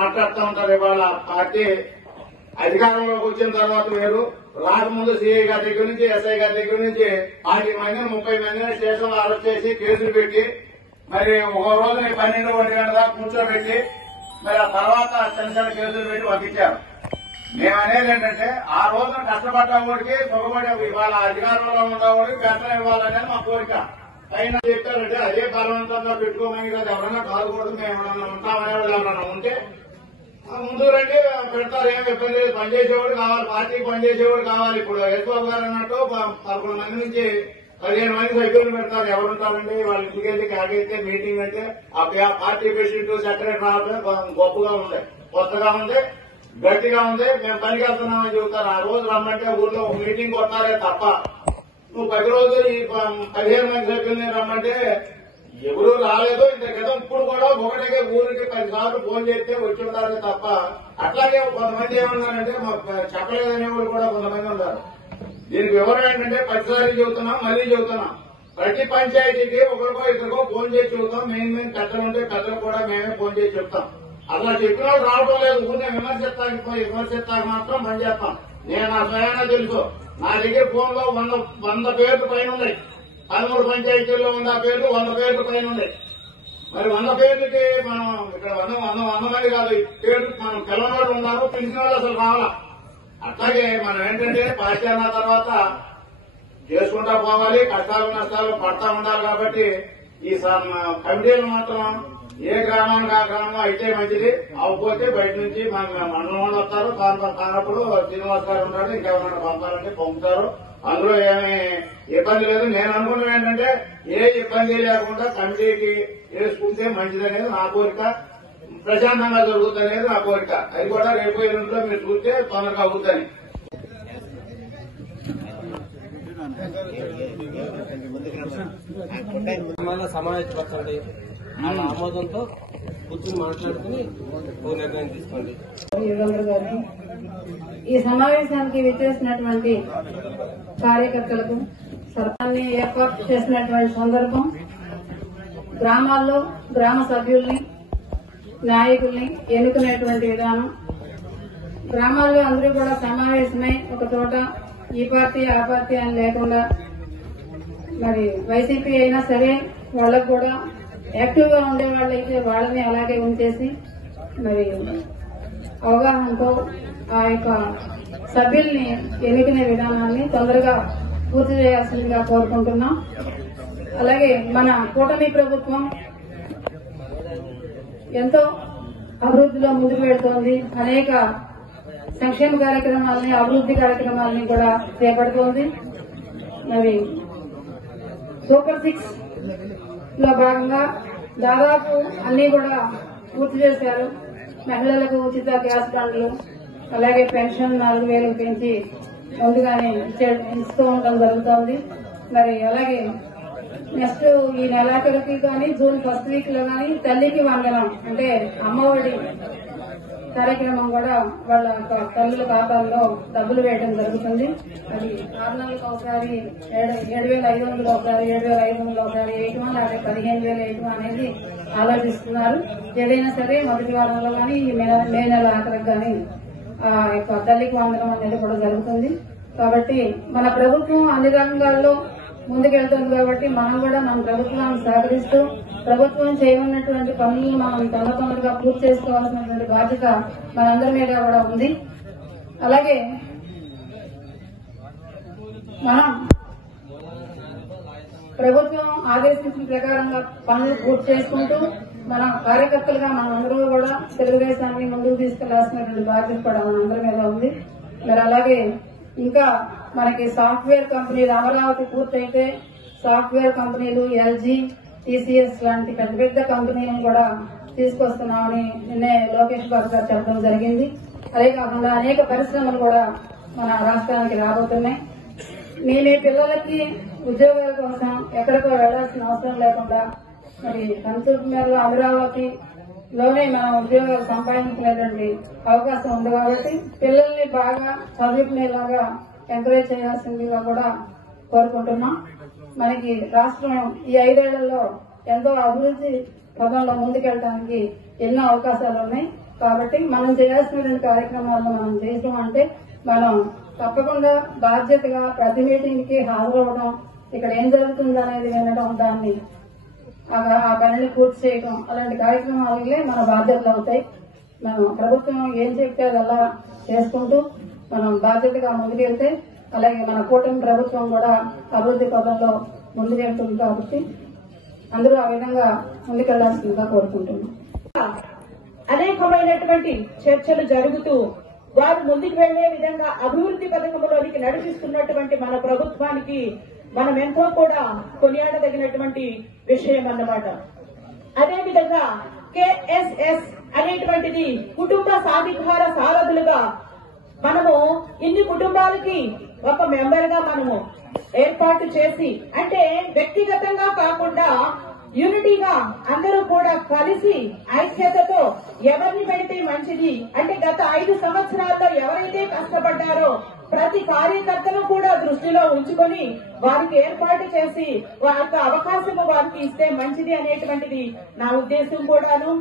మాట్లాడుతూ ఉంటారు. ఇవాళ పార్టీ అధికారంలోకి వచ్చిన తర్వాత వేరు, రాకముందు సీఐ గారి దగ్గర నుంచి ఎస్ఐ గారి దగ్గర నుంచి 40 మందిని 30 మందిని స్టేషన్లో అరెస్ట్ చేసి కేసులు పెట్టి మరి ఒక రోజుని 12 గంటల దాకా కూర్చోబెట్టి మరి ఆ తర్వాత చిన్న చిన్న కేసులు పెట్టి పంపించారు. మేమనేది ఏంటంటే ఆ రోజున కష్టపడ్డవాడికి సుఖపడే ఇవాళ అధికారంలో ఉన్నవాడికి పెన్షన్ ఇవ్వాలనేది మా కోరిక. పైన చెప్పారంటే అదే బలవంతంగా పెట్టుకోమని కదా ఎవరన్నా కాదుకూడదు, మేము ఎవరన్నా ఉంటామనే వాళ్ళు ఎవరన్నా ఉంటే ముందు రండి పెడతారు. ఏమి ఇబ్బంది లేదు. పనిచేసేవాడు కావాలి, పార్టీకి పనిచేసేవాడు కావాలి. ఇప్పుడు యశ్బాబు గారు అన్నట్టు 11 మంది నుంచి 15 మంది సభ్యులు పెడతారు. ఎవరుంటారండి వాళ్ళ ఇంటికి వెళ్ళి కాగైతే మీటింగ్ అంటే ఆ పార్టీ ప్రెసిడెంట్ సెక్రటరీ రావడం గొప్పగా ఉంది, కొత్తగా ఉంది, గట్టిగా ఉంది. మేము పనికి వెళ్తున్నామని చెబుతారు. ఆ రోజు రమ్మంటే ఊర్లో ఒక మీటింగ్ కొట్టారే తప్ప నువ్వు 10 రోజులు ఈ 15 మంది సభ్యుల్ని రమ్మంటే ఎవరూ రాలేదు. ఇంత క్రితం ఇప్పుడు కూడా ఒకటికే ఊరికి 10 సార్లు ఫోన్ చేస్తే వచ్చి ఉండాలి తప్ప అట్లాగే కొంతమంది ఏమన్నారంటే మాకు చెప్పలేదనే వాళ్ళు కూడా కొంతమంది ఉన్నారు. దీనికి వివరం ఏంటంటే 10 సార్లు చెబుతున్నాం, మళ్లీ చెబుతున్నాం. ప్రతి పంచాయతీకి ఒకరికో ఇద్దరికో ఫోన్ చేసి చెబుతాం. మెయిన్ పెద్దలు ఉంటే పెద్దలు కూడా మేమే ఫోన్ చేసి చెప్తాం. అట్లా చెప్పిన వాళ్ళు రావడం లేదు. ఊరినే విమర్శిస్తానికి మాత్రం పనిచేస్తాం. నేను నా స్వయానా తెలుసు. నా దగ్గర ఫోన్ లో 100 పేర్లు పైన ఉన్నాయి. 13 పంచాయతీల్లో ఉన్న పేర్లు 100 పేర్లు పైన ఉన్నాయి. మరి 100 పేర్లకి మనం ఇక్కడ 100 మంది కాదు ఈ పేర్లు మనం పిల్లల వాళ్ళు ఉన్నారు, పిలిచిన వాళ్ళు అసలు రావాలా. అట్లాగే మనం ఏంటంటే పార్టీ అన్న తర్వాత చేసుకుంటా పోవాలి, కష్టాలు నష్టాలు పడతా ఉండాలి. కాబట్టి ఈ కమిటీలు మాత్రం ఏ గ్రామానికి ఆ గ్రామం అయితే మంచిది, అవ్వకపోతే బయట నుంచి మన మండలం వాళ్ళు వస్తారు. కానప్పుడు శ్రీనివాస్ గారు ఉంటాడు, ఇంకెవరైనా పంపాలంటే పంపుతారు. అందులో ఏమీ ఇబ్బంది లేదు. నేను అనుకున్నది ఏంటంటే ఏ ఇబ్బంది లేకుండా కమిటీకి వేసుకుంటే మంచిదనేది నా కోరిక, ప్రశాంతంగా జరుగుతుందనేది నా కోరిక. అది కూడా రేపు ఎల్లుండిలో మీరు చూస్తే తొందరగా అవుతుందని. సమావేశపరచండి, వాళ్ళ ఆమోదంతో కూర్చుని మాట్లాడుకుని ఓ నిర్ణయం తీసుకోండి. ఈ సమావేశానికి విచ్చేసినటువంటి కార్యకర్తలకు సర్పాన్ని ఏర్పాటు చేసినటువంటి సందర్భం గ్రామాల్లో గ్రామ సభ్యుల్ని నాయకుల్ని ఎన్నుకునేటువంటి విధానం. గ్రామాల్లో అందరూ కూడా సమావేశమై ఒక చోట ఈ పార్టీ ఆ పార్టీ అని లేకుండా మరి వైసీపీ అయినా సరే వాళ్ళకు కూడా యాక్టివ్ గా ఉండే వాళ్ళైతే వాళ్ళని అలాగే ఉంచేసి మరి అవగాహనతో ఆ యొక్క సభ్యుల్ని ఎన్నికనే విధానాన్ని తొందరగా పూర్తి చేయాల్సిందిగా కోరుకుంటున్నాం. అలాగే మన కూటమి ప్రభుత్వం ఎంతో అభివృద్ధిలో ముందుకు వెళ్తోంది. అనేక సంక్షేమ కార్యక్రమాలని, అభివృద్ది కార్యక్రమాలని కూడా చేపడుతోంది. మరి సూపర్ 6 లో భాగంగా దాదాపు అన్ని కూడా పూర్తి చేశారు. మహిళలకు ఉచిత గ్యాస్ బండ్లు, అలాగే పెన్షన్ 4,000 పెంచి ముందుగానే ఇస్తూ ఉండడం జరుగుతోంది. మరి అలాగే నెక్స్ట్ ఈ నెలాఖరికి కానీ జూన్ 1st వీక్ లో కానీ తల్లికి వందనం అంటే అమ్మఒడి కార్యక్రమం కూడా వాళ్ళ తల్లుల ఖాతాల్లో డబ్బులు వేయడం జరుగుతుంది. అది 6 నెలలకు ఒకసారి 7,500 ఒకసారి, 7,500 ఒకసారి వేయటమా లేకపోతే 15,000 వేయటమా అనేది ఆలోచిస్తున్నారు. ఏదైనా సరే మొదటి వారంలో కానీ మే నెల ఆఖరికి కానీ ఆ యొక్క తల్లికి వందనం అనేది కూడా జరుగుతుంది. కాబట్టి మన ప్రభుత్వం అన్ని రంగాల్లో ముందుకెళ్తుంది. కాబట్టి మనం కూడా మన ప్రభుత్వాన్ని సహకరిస్తూ ప్రభుత్వం చేయనున్నటువంటి పనులను మనం తొందరగా పూర్తి చేసుకోవాల్సినటువంటి బాధ్యత మనందరి మీద కూడా ఉంది. అలాగే మనం ప్రభుత్వం ఆదేశించిన ప్రకారంగా పనులు పూర్తి చేసుకుంటూ మన కార్యకర్తలుగా మనందరూ కూడా తెలుగుదేశాన్ని ముందుకు తీసుకెళ్లాల్సినటువంటి బాధ్యత కూడా మనందరి మీద ఉంది. మరి అలాగే ఇంకా మనకి సాఫ్ట్వేర్ కంపెనీలు అమరావతి పూర్తయితే సాఫ్ట్వేర్ కంపెనీలు ఎల్జీ, టీసీఎస్ లాంటి పెద్ద పెద్ద కంపెనీలను కూడా తీసుకొస్తున్నామని నిన్నే లోకేష్ బాబు గారు చెప్పడం జరిగింది. అదే కాకుండా అనేక పరిశ్రమలు కూడా మన రాష్ట్రానికి రాబోతున్నాయి. మీ పిల్లలకి ఉద్యోగాల కోసం ఎక్కడికో వెళ్లాల్సిన అవసరం లేకుండా మరి కంచూరు మేర అమరావతిలోనే మనం ఉద్యోగాలు సంపాదించుకునేటువంటి అవకాశం ఉంది. కాబట్టి పిల్లల్ని బాగా చదువుకునేలాగా ఎంకరేజ్ చేయాల్సిందిగా కూడా కోరుకుంటున్నాం. మనకి రాష్ట్రం ఈ 5 ఏళ్లలో ఎంతో అభివృద్ధి పదంలో ముందుకెళ్ళడానికి ఎన్నో అవకాశాలు ఉన్నాయి. కాబట్టి మనం చేయాల్సినటువంటి కార్యక్రమాలను మనం చేయడం అంటే మనం తప్పకుండా బాధ్యతగా ప్రతి మీటింగ్ కి హాజరవడం, ఇక్కడ ఏం జరుగుతుంది అనేది వినడం, దాన్ని ఆ పనిని పూర్తి చేయడం, అలాంటి కార్యక్రమాలే మన బాధ్యతలు అవుతాయి. మనం ప్రభుత్వం ఏం చెప్తే అలా చేసుకుంటూ మనం బాధ్యతగా ముందుకెళ్తే, అలాగే మన కూటమి ప్రభుత్వం కూడా అభివృద్ధి పదంలో ముందుకెళ్తుంది. కాబట్టి అందరూ ఆ విధంగా ముందుకెళ్లాల్సిందిగా కోరుకుంటున్నాం. అనేకమైనటువంటి చర్చలు జరుగుతూ వారు ముందుకు వెళ్లే విధంగా అభివృద్ధి పథకంలోనికి నడిపిస్తున్నటువంటి మన ప్రభుత్వానికి మనం ఎంతో కూడా కొనియాడదగినటువంటి విషయం అన్నమాట. అదేవిధంగా KSS అనేటువంటిది కుటుంబ సాధికార సారథులుగా మనము ఇన్ని కుటుంబాలకి ఒక మెంబర్ గా మనము ఏర్పాటు చేసి, అంటే వ్యక్తిగతంగా కాకుండా యూనిటీగా అందరూ కూడా కలిసి ఐక్యతతో ఎవరిని పెడితే మంచిది అంటే గత 5 సంవత్సరాల్లో ఎవరైతే కష్టపడ్డారో ప్రతి కార్యకర్తను కూడా దృష్టిలో ఉంచుకొని వారికి ఏర్పాటు చేసి వారికి అవకాశం వారికి ఇస్తే మంచిది అనేటువంటిది నా ఉద్దేశం కూడాను.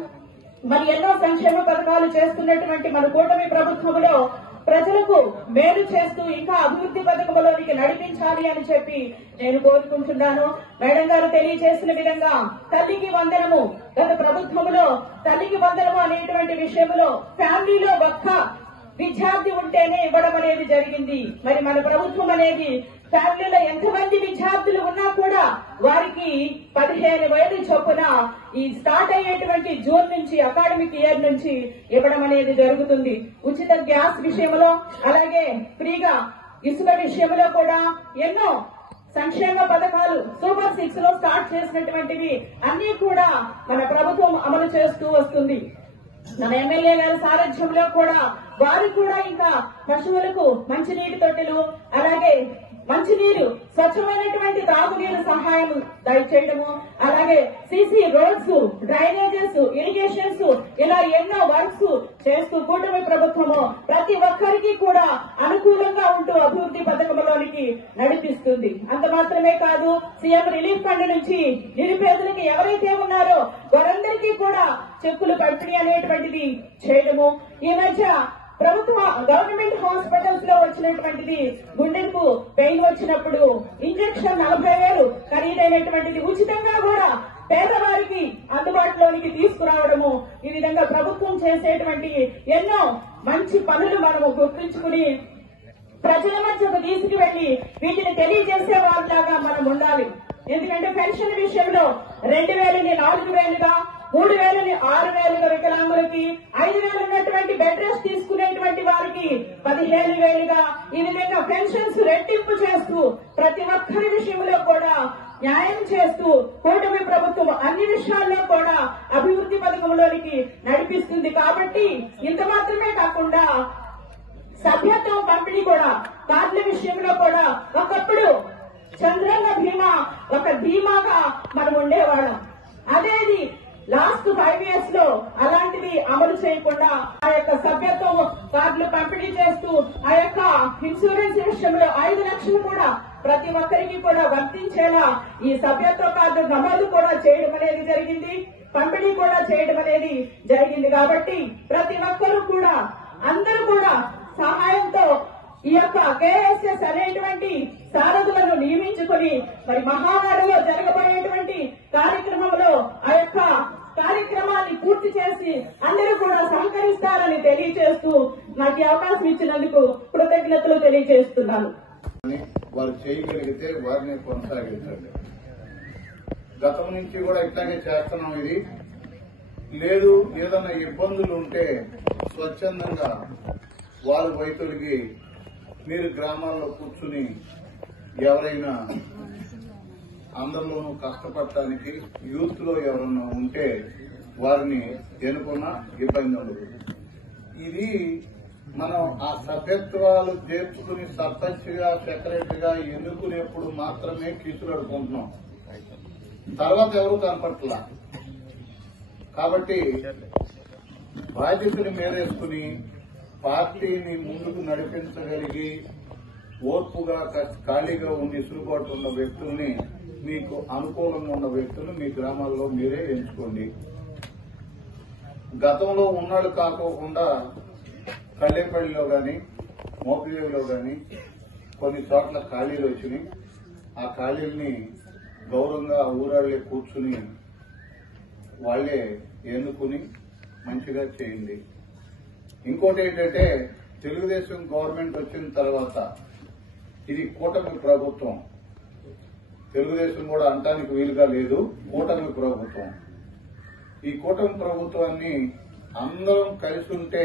మరి ఎన్నో సంక్షేమ పథకాలు చేస్తున్నటువంటి మన కూటమి ప్రభుత్వంలో ప్రజలకు మేలు చేస్తూ ఇంకా అభివృద్ధి పథకంలోనికి నడిపించాలి అని చెప్పి నేను కోరుకుంటున్నాను. మేడం గారు తెలియజేసిన విధంగా తల్లికి వందనము, గత ప్రభుత్వంలో తల్లికి వందనము అనేటువంటి విషయంలో ఫ్యామిలీలో ఒక్క విద్యార్థి ఉంటేనే ఇవ్వడం అనేది జరిగింది. మరి మన ప్రభుత్వం అనేది ఫ్యామిలీలో ఎంతమంది విద్యార్థులు ఉన్నా కూడా వారికి 15,000 చొప్పున ఈ స్టార్ట్ అయ్యేటువంటి జూన్ నుంచి అకాడమిక్ ఇయర్ నుంచి ఇవ్వడం అనేది జరుగుతుంది. ఉచిత గ్యాస్ విషయంలో, అలాగే ఫ్రీగా ఇసుక విషయంలో కూడా ఎన్నో సంక్షేమ పథకాలు సూపర్ 6 లో స్టార్ట్ చేసినటువంటివి అన్ని కూడా మన ప్రభుత్వం అమలు చేస్తూ వస్తుంది. మన ఎమ్మెల్యే గారి సారథ్యంలో కూడా వారు కూడా ఇంకా పశువులకు మంచినీటి తొట్టెలు, అలాగే మంచినీరు, స్వచ్ఛమైనటువంటి తాగునీరు సహాయం దయచేయడము, అలాగే సీసీ రోడ్స్, డ్రైనేజెస్, ఇరిగేషన్స్, ఇలా ఎన్నో వర్క్స్ చేస్తూ కూటమి ప్రభుత్వము ప్రతి ఒక్కరికి కూడా అనుకూలంగా ఉంటూ అభివృద్ధి పథకంలోనికి నడిపిస్తుంది. అంత మాత్రమే కాదు, సీఎం రిలీఫ్ ఫండ్ నుంచి నిరుపేదలకి ఎవరైతే ఉన్నారో వారందరికీ కూడా చెక్కులు పంపిణీ అనేటువంటిది చేయడము. ఈ మధ్య ప్రభుత్వ గవర్నమెంట్ హాస్పిటల్స్ లో వచ్చినటువంటిది గుండెకు పెయిన్ వచ్చినప్పుడు ఇంజెక్షన్ 40,000 ఖరీదైనటువంటిది ఉచితంగా కూడా పేదవారికి అందుబాటులోనికి తీసుకురావడము, ఈ విధంగా ప్రభుత్వం చేసేటువంటి ఎన్నో మంచి పనులు మనము గుర్తుంచుకుని ప్రజల మధ్యకు తీసుకువెళ్లి వీటిని తెలియజేసే వాళ్ళలాగా మనం ఉండాలి. ఎందుకంటే పెన్షన్ విషయంలో 2,000ని 4,000గా, 3,000ని 6,000గా వికలాంగులకి, 5,000 ఉన్నటువంటి బెడ్ రెస్ట్ తీసుకునేటువంటి వారికి 15,000గా, ఈ విధంగా పెన్షన్స్ రెట్టింపు చేస్తూ ప్రతి ఒక్కరి విషయంలో కూడా న్యాయం చేస్తూ కూటమి ప్రభుత్వం అన్ని విషయాల్లో కూడా అభివృద్ధి పథకంలోనికి నడిపిస్తుంది. కాబట్టి ఇంత మాత్రమే కాకుండా సభ్యత్వం పంపిణీ కూడా, కార్డుల విషయంలో కూడా ఒకప్పుడు చంద్రన్న బీమా ఒక బీమాగా మనం ఉండేవాళ్ళం. అదేది లాస్ట్ 5 years లో అలాంటిది అమలు చేయకుండా ఆ యొక్క సభ్యత్వం కార్డులు పంపిణీ చేస్తూ ఆ యొక్క ఇన్సూరెన్స్ విషయంలో 5 లక్షలు కూడా ప్రతి ఒక్కరికి కూడా వర్తించేలా ఈ సభ్యత్వ కార్డు నమోదు కూడా చేయడం అనేది జరిగింది, పంపిణీ కూడా చేయడం అనేది జరిగింది. కాబట్టి ప్రతి ఒక్కరూ కూడా అందరూ కూడా సహాయంతో ఈ యొక్క KSS అనేటువంటి సారథులను నియమించుకుని మరి మహావాడలో జరగబోయేటువంటి కార్యక్రమంలో ఆ యొక్క కార్యక్రమాన్ని పూర్తి చేసి అందరూ కూడా సహకరిస్తారని తెలియజేస్తూ నాకు ఈ అవకాశం ఇచ్చినందుకు కృతజ్ఞతలు తెలియజేస్తున్నాను. వారు చేయగలిగితే వారిని కొనసాగించండి. గతం నుంచి కూడా ఇట్లాగే చేస్తున్నాం. ఇది లేదు, ఏదైనా ఇబ్బందులు ఉంటే స్వచ్ఛందంగా వారు వైద్యుడికి మీరు గ్రామాల్లో కూర్చుని ఎవరైనా అందరిలోనూ కష్టపడటానికి యూత్ లో ఎవరైనా ఉంటే వారిని ఎన్నుకున్నా ఇబ్బంది ఉండదు. ఇది మనం ఆ సభ్యత్వాలు చేర్చుకుని సర్పంచ్ గా, సెక్రటరీగా ఎన్నుకునేప్పుడు మాత్రమే కీసులు అడుకుంటున్నాం, తర్వాత ఎవరు కనపట్లా. కాబట్టి బాధ్యతని మేరేసుకుని పార్టీని ముందుకు నడిపించగలిగి ఓర్పుగా ఖాళీగా ఉండి సులుబాటు ఉన్న వ్యక్తుల్ని, మీకు అనుకూలంగా ఉన్న వ్యక్తులను మీ గ్రామాల్లో మీరే ఎంచుకోండి. గతంలో ఉన్నాడు కాకోకుండా కళ్ళేపల్లిలో గాని మోపిదేవిలో గాని కొన్ని చోట్ల ఖాళీలు వచ్చినాయి. ఆ ఖాళీల్ని గౌరవంగా ఊరాళ్లే కూర్చుని వాళ్లే ఎన్నుకుని మంచిగా చేయండి. ఇంకోటి ఏంటంటే తెలుగుదేశం గవర్నమెంట్ వచ్చిన తర్వాత ఇది కూటమి ప్రభుత్వం. తెలుగుదేశం కూడా అంటానికి వీలుగా లేదు, కూటమి ప్రభుత్వం. ఈ కూటమి ప్రభుత్వాన్ని అందరం కలిసి ఉంటే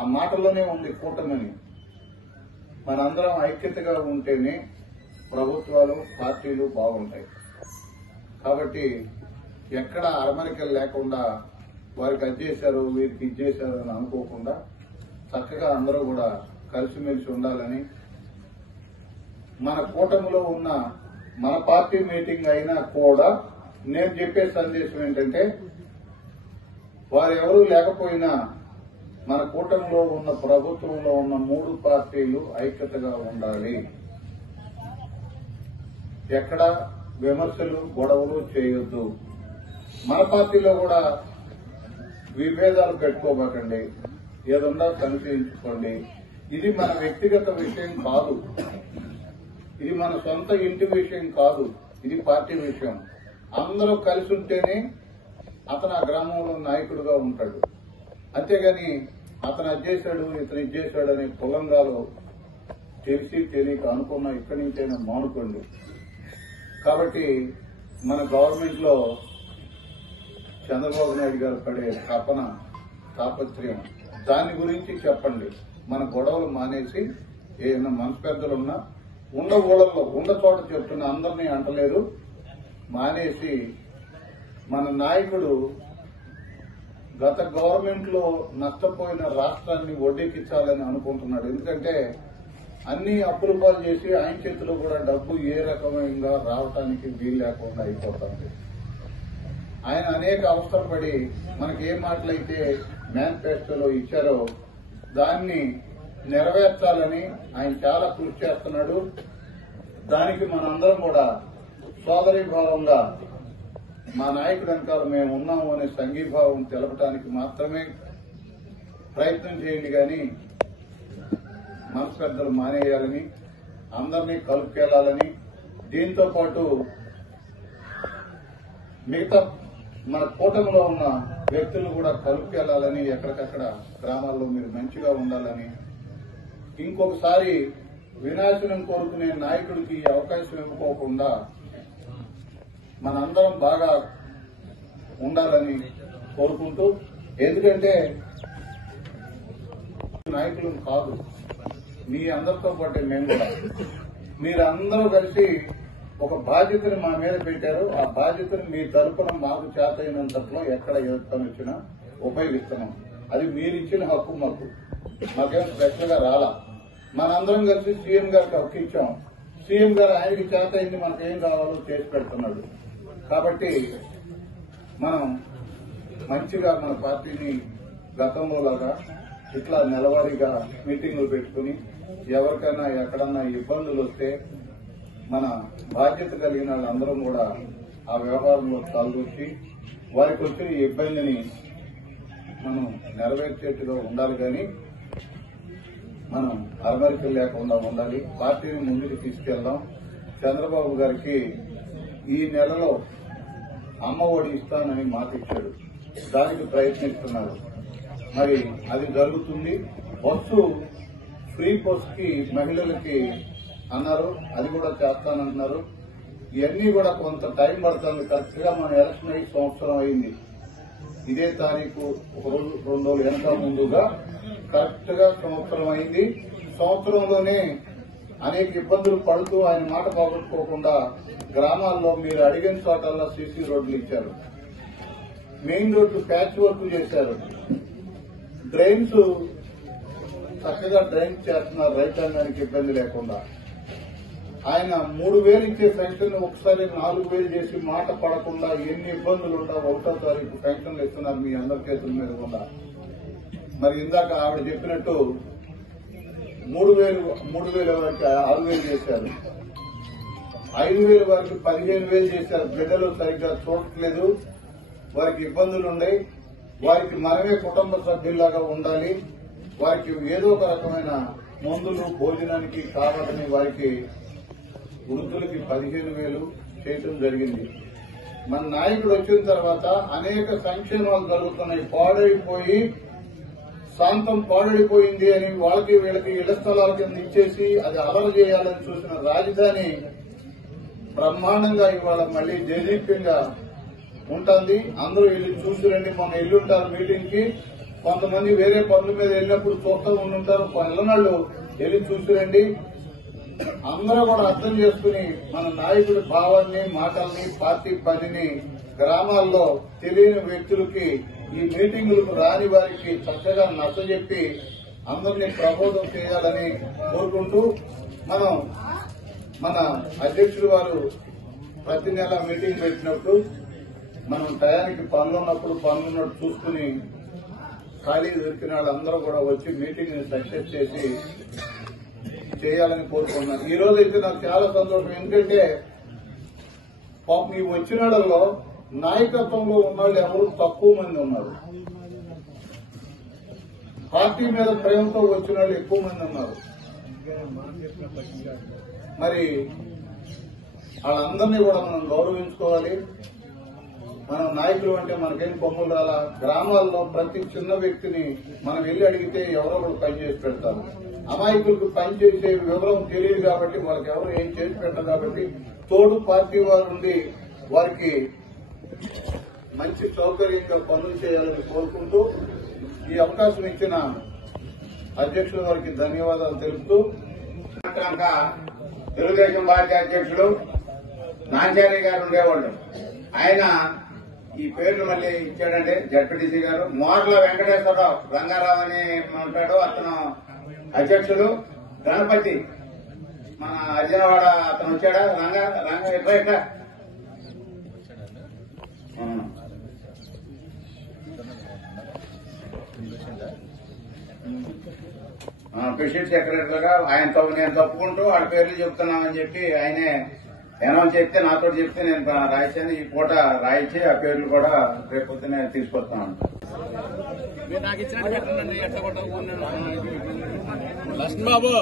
ఆ మాటల్లోనే ఉంది కూటమిని. మనందరం ఐక్యతగా ఉంటేనే ప్రభుత్వాలు పార్టీలు బాగుంటాయి. కాబట్టి ఎక్కడ అరమరికలు లేకుండా వారికి అది చేశారు వీరికి ఇది చేశారు అని అనుకోకుండా చక్కగా అందరూ కూడా కలిసిమెలిసి ఉండాలని, మన కూటమిలో ఉన్న మన పార్టీ మీటింగ్ అయినా కూడా నేను చెప్పే సందేశం ఏంటంటే వారు ఎవరూ లేకపోయినా మన కూటమిలో ఉన్న ప్రభుత్వంలో ఉన్న 3 పార్టీలు ఐక్యతగా ఉండాలి. ఎక్కడ విమర్శలు గొడవలు చేయొద్దు. మన పార్టీలో కూడా విభేదాలు పెట్టుకోబాకండి. ఏదన్నా సంశయించుకోండి. ఇది మన వ్యక్తిగత విషయం కాదు, ఇది మన సొంత ఇంటి విషయం కాదు, ఇది పార్టీ విషయం. అందరూ కలిసి ఉంటేనే అతను ఆ గ్రామంలో నాయకుడిగా ఉంటాడు. అంతేగాని అతను అది చేశాడు ఇతను ఇది చేశాడు అనే కులంగాలు తెలిసి తెలియక అనుకున్న ఇక్కడి నుంచైనా మానుకోండి. కాబట్టి మన గవర్నమెంట్ లో చంద్రబాబు నాయుడు గారు పడే తపన తాపత్రయం దాని గురించి చెప్పండి. మన గొడవలు మానేసి ఏమైనా మనసు పెద్దలున్నా ఉన్న ఊళ్ళల్లో ఉన్న చోట చెప్తున్న అందరినీ అంటలేదు మానేసి మన నాయకుడు గత గవర్నమెంట్ లో నష్టపోయిన రాష్ట్రాన్ని వడ్డీకిచ్చాలని అనుకుంటున్నాడు. ఎందుకంటే అన్ని అప్పులు పాలు చేసి ఆయన చేతిలో కూడా డబ్బు ఏ రకమైనగా రావటానికి వీలు లేకుండా అయిపోతుంది. ఆయన అనేక అవసరపడి మనకి ఏ మాటలైతే మేనిఫెస్టోలో ఇచ్చారో దాన్ని నెరవేర్చాలని ఆయన చాలా కృషి చేస్తున్నాడు. దానికి మనందరం కూడా సోదరీభావంగా మా నాయకుడు వెనకాల మేము ఉన్నాము అనే సంఘీభావం తెలపడానికి మాత్రమే ప్రయత్నం చేయండి. కానీ మనసు పెద్దలు మానేయాలని, అందరినీ కలుపుకెళ్లాలని, దీంతో పాటు మిగతా మన కూటమిలో ఉన్న వ్యక్తులు కూడా కలుపుకెళ్లాలని, ఎక్కడికక్కడ గ్రామాల్లో మీరు మంచిగా ఉండాలని, ఇంకొకసారి వినాశనం కోరుకునే నాయకుడికి ఈ అవకాశం ఇవ్వకోకుండా మనందరం బాగా ఉండాలని కోరుకుంటూ, ఎందుకంటే నాయకులు కాదు మీ అందరితో పాటు మేము కూడా మీరందరూ కలిసి ఒక బాధ్యతను మా మీద పెట్టారు. ఆ బాధ్యతను మీ తరపున మాకు చేతైనంతట్లో ఎక్కడ ఏ పని వచ్చినా ఉపయోగిస్తున్నాం. అది మీరిచ్చిన హక్కు మాకేం స్పెషల్ గా రాలా. మనందరం కలిసి సీఎం గారికి హక్కు ఇచ్చాం. సీఎం గారు ఆయనకి చేతైంది మనకేం కావాలో చేసి పెడుతున్నాడు. కాబట్టి మనం మంచిగా మన పార్టీని గతంలో లాగా ఇట్లా నెలవారీగా మీటింగులు పెట్టుకుని ఎవరికైనా ఎక్కడన్నా ఇబ్బందులు వస్తే మన బాధ్యత కలిగిన వాళ్ళందరం కూడా ఆ వ్యవహారంలో తలదూర్చి వారికి వచ్చిన ఇబ్బందిని మనం నెరవేర్చేట్టుగా ఉండాలి. కానీ మనం అరమరికలు లేకుండా ఉండాలి. పార్టీని ముందుకు తీసుకెళ్దాం. చంద్రబాబు గారికి ఈ నెలలో అమ్మ ఒడి ఇస్తానని మాట ఇచ్చాడు. దానికి ప్రయత్నిస్తున్నారు. మరి అది జరుగుతుంది. బస్సు ఫ్రీ బస్సుకి మహిళలకి అన్నారు, అది కూడా చేస్తానంటున్నారు. ఇవన్నీ కూడా కొంత టైం పడుతుంది. కరెక్ట్ గా మన ఎలక్షన్ అయ్యి సంవత్సరం అయింది. ఇదే తారీఖు ఒక రోజు 2 రోజులు వెనక ముందుగా కరెక్ట్ గా సంవత్సరం అయింది. సంవత్సరంలోనే అనేక ఇబ్బందులు పడుతూ ఆయన మాట పోగొట్టుకోకుండా గ్రామాల్లో మీరు అడిగిన చోటల్లో సీసీ రోడ్లు ఇచ్చారు. మెయిన్ రోడ్లు ప్యాచ్ వర్క్ చేశారు. డ్రైన్స్ చక్కగా డ్రైన్ చేస్తున్నారు రైతాంగానికి ఇబ్బంది లేకుండా. ఆయన 3,000 ఇచ్చే పెన్షన్ ఒకసారి 4,000 చేసి మాట పడకుండా ఎన్ని ఇబ్బందులు ఉంటా 1వ తారీఖు పెన్షన్లు ఇస్తున్నారు మీ అందరి చేతుల మీద కూడా. మరి ఇందాక ఆవిడ చెప్పినట్టు 3,000 వరకు 6,000 చేశారు. 5,000 వరకు 15,000 చేశారు. బిడ్డలు సరిగ్గా చూడట్లేదు, వారికి ఇబ్బందులు ఉన్నాయి. వారికి మనమే కుటుంబ సభ్యుల్లాగా ఉండాలి. వారికి ఏదో ఒక రకమైన మందులు భోజనానికి కావాలని వారికి వృద్ధులకి 15,000 చేయడం జరిగింది. మన నాయకుడు వచ్చిన తర్వాత అనేక సంక్షేమాలు జరుగుతున్నాయి. పాడైపోయి శాంతం పాడైపోయింది అని వాళ్ళకి వీళ్ళకి ఇళ్ల స్థలాల కింద ఇచ్చేసి అది అలర చేయాలని చూసిన రాజధాని బ్రహ్మాండంగా ఇవాళ మళ్లీ దేదీప్యంగా ఉంటుంది. అందరూ వెళ్ళి చూసి రండి. మొన్న ఎల్లుంటారు మీటింగ్ కి. కొంతమంది వేరే పనుల మీద వెళ్ళినప్పుడు చూస్తూ ఉండుంటారు. పనులనాళ్ళు వెళ్ళి చూసి రండి. అందరూ కూడా అర్థం చేసుకుని మన నాయకుడి భావాన్ని, మాటల్ని, పార్టీ పనిని గ్రామాల్లో తెలియని వ్యక్తులకి ఈ మీటింగులకు రాని వారికి చక్కగా నచ్చజెప్పి అందరినీ ప్రబోధం చేయాలని కోరుకుంటూ మనం మన అధ్యక్షుడు వారు ప్రతి నెల మీటింగ్ పెట్టినప్పుడు మనం టయానికి పనులున్నప్పుడు పనులున్నట్టు చూసుకుని ఖాళీ దొరికిన వాళ్ళందరూ కూడా వచ్చి మీటింగ్ ని సక్సెస్ చేసి చేయాలని కోరుకున్నాను. ఈ రోజు అయితే నాకు చాలా సంతోషం. ఎందుకంటే పాపం ఈ వచ్చిన వాళ్ళలో నాయకత్వంలో ఉన్న వాళ్ళు ఎవరు తక్కువ మంది ఉన్నారు. పార్టీ మీద ప్రేమతో వచ్చిన వాళ్ళు ఎక్కువ మంది ఉన్నారు. మరి వాళ్ళందరినీ కూడా మనం గౌరవించుకోవాలి. మనం నాయకులు అంటే మనకేం కొమ్ములు రాలా. గ్రామాల్లో ప్రతి చిన్న వ్యక్తిని మనం వెళ్లి అడిగితే ఎవరో ఒకరు పనిచేసి పెడతారు. అమాయకులకు పనిచేసే వివరం తెలియదు కాబట్టి వాళ్ళకి ఎవరు ఏం చేసి పెట్టరు కాబట్టి తోడు పార్టీ వారు ఉండి వారికి మంచి సౌకర్యంగా పనులు చేయాలని కోరుకుంటూ ఈ అవకాశం ఇచ్చిన అధ్యక్షుల వారికి ధన్యవాదాలు తెలుపుతూ తెలుగుదేశం పార్టీ అధ్యక్షుడు నాంచారి గారు ఉండేవాళ్ళు. ఆయన ఈ పేర్లు మళ్ళీ ఇచ్చాడంటే జడ్పీటీసీ గారు మోర్ల వెంకటేశ్వరరావు రంగారావు అని ఉంటాడు. అతను అధ్యక్షుడు. గణపతి మన అర్జునవాడ అతను వచ్చాడా? రంగ ఎట్లా ప్రెసిడెంట్ సెక్రటరీగా ఆయన నేను తప్పుకుంటూ వాళ్ళ పేర్లు చెప్తున్నామని చెప్పి ఆయనే అనౌన్స్ చెప్తే నాతో చెప్తే నేను రాయించాను. ఈ పూట రాయించి ఆ పేర్లు కూడా రేపు పొద్దునే తీసుకొస్తాను. బాబు